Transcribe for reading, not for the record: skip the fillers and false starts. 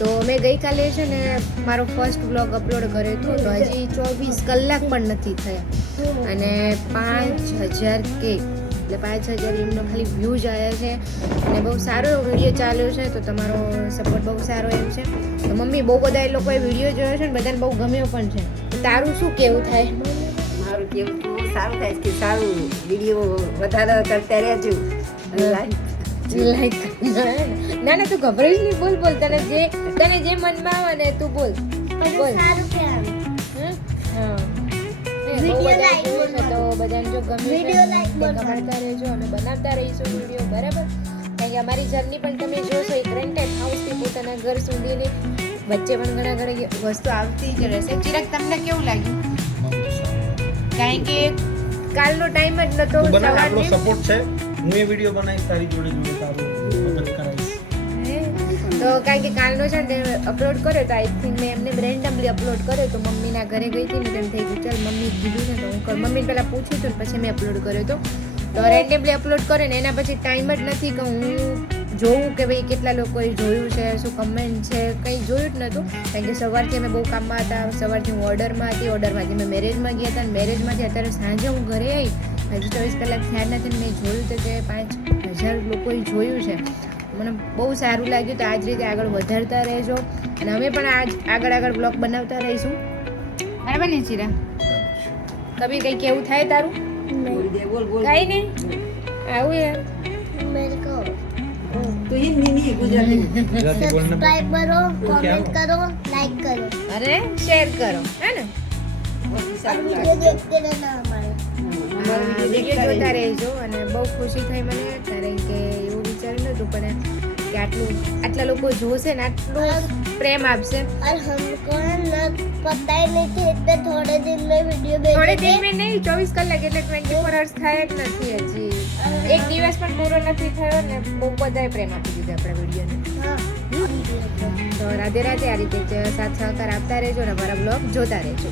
તો મેં ગઈકાલે છે ને મારો ફર્સ્ટ વ્લોગ અપલોડ કર્યો હતો, તો હજી 24 કલાક પણ નથી થયા અને 5000 કે એટલે 5000 એમનો ખાલી વ્યૂઝ આવ્યા છે અને બહુ સારો એવો વિડીયો ચાલ્યો છે. તો તમારો સપોર્ટ બહુ સારો એમ છે. તો મમ્મી બહુ બધા એ લોકોએ વિડીયો જોયો છે ને બધાને બહુ ગમ્યો પણ છે. તારું શું કેવું થાય? મારું કેવું તો સારું થાય કે સારું વિડીયો વધારે કરતા રહેજો. લાઈક ના ના તું ગભરાઈશ નહીં, બોલ બોલ તને જે મનમાં આવે ને તું બોલ બોલ. તો બધાને જો ગમ્યું કમાતા રહેજો, અમે બનાવતા રહીશું વિડીયો, બરાબર? કારણ કે અમારી જર્ની પણ તમે જોશો એક રેન્ટેડ હાઉસથી પોતાના ઘર સુધીની વચ્ચે પણ ઘણા ઘણી વસ્તુ આવતી જ રહેશે. ચિરાગ તમને કેવું લાગ્યું? કારણ કે કાલનો ટાઈમ જ નતો. આપણો સપોર્ટ છે. હું એ વિડીયો બનાવીશ તારી જોડે તારું મદદ કરાવીશ. તો કારણ કે કાલનો છે ને અપલોડ કર્યો તો આઈ થિંક મેં એમને રેન્ડમલી અપલોડ કર્યો તો મમ્મીના ઘરે ગઈ હતી ને તેમ થઈ ગયું ચાલ મમ્મી કીધું ને તો હું મમ્મી પહેલાં પૂછ્યું હતું ને પછી મેં અપલોડ કર્યો હતો. તો રેન્ડમલી અપલોડ કર્યો ને એના પછી ટાઈમ જ નથી કે હું જોઉં કે ભાઈ કેટલા લોકોએ જોયું છે, શું કમેન્ટ છે, કંઈ જોયું જ નહોતું. કારણ કે સવારથી અમે બહુ કામમાં હતા, સવારથી હું ઓર્ડરમાંથી મેં મેરેજમાં ગયા હતા અને મેરેજમાંથી અત્યારે સાંજે હું ઘરે આવી, હજી 24 કલાક થયા નથી ને મેં જોયું તો કે 5000 લોકોએ જોયું છે. મને બહુ સારું લાગ્યું. તો આ જ રીતે આગળ વધારતા રહેજો અને અમે પણ આગળ બ્લોગ બનાવતા રહીશું, બરાબર ને ચિરા? કબીર કંઈ કેવું થાય તારું? કઈ નહીં આવું યાર તો હિન્દી ગુજરાતી સબસ્ક્રાઇબ કરો, કમેન્ટ કરો, લાઈક કરો. અરે શેર કરો, હે ને? વિડિયો દેખતે રહેના હમારે. વિડીયો જોતા રહેજો અને બહુ ખુશી થઈ મને, કારણ કે એવું વિચાર્યું નહોતું પણ કે આટલા લોકો જોશે ને આટલો પ્રેમ આપશે. और हमको ना पता ही नहीं था इतने थोड़े दिन में वीडियो થોડે भेजे દિન મેં નહીં, 24 કલાક એટલે 24 અવર્સ થાય જ નથી હજી, એક દિવસ પણ પૂરો નથી થયો ને બહુ બધાએ પ્રેમ આપી દીધો આપણા વિડીયોને. हाँ તો રાધે રાધે. આ રીતે સાથ સહકાર આપતા રહેજો અને અમારા બ્લોગ જોતા રહેજો.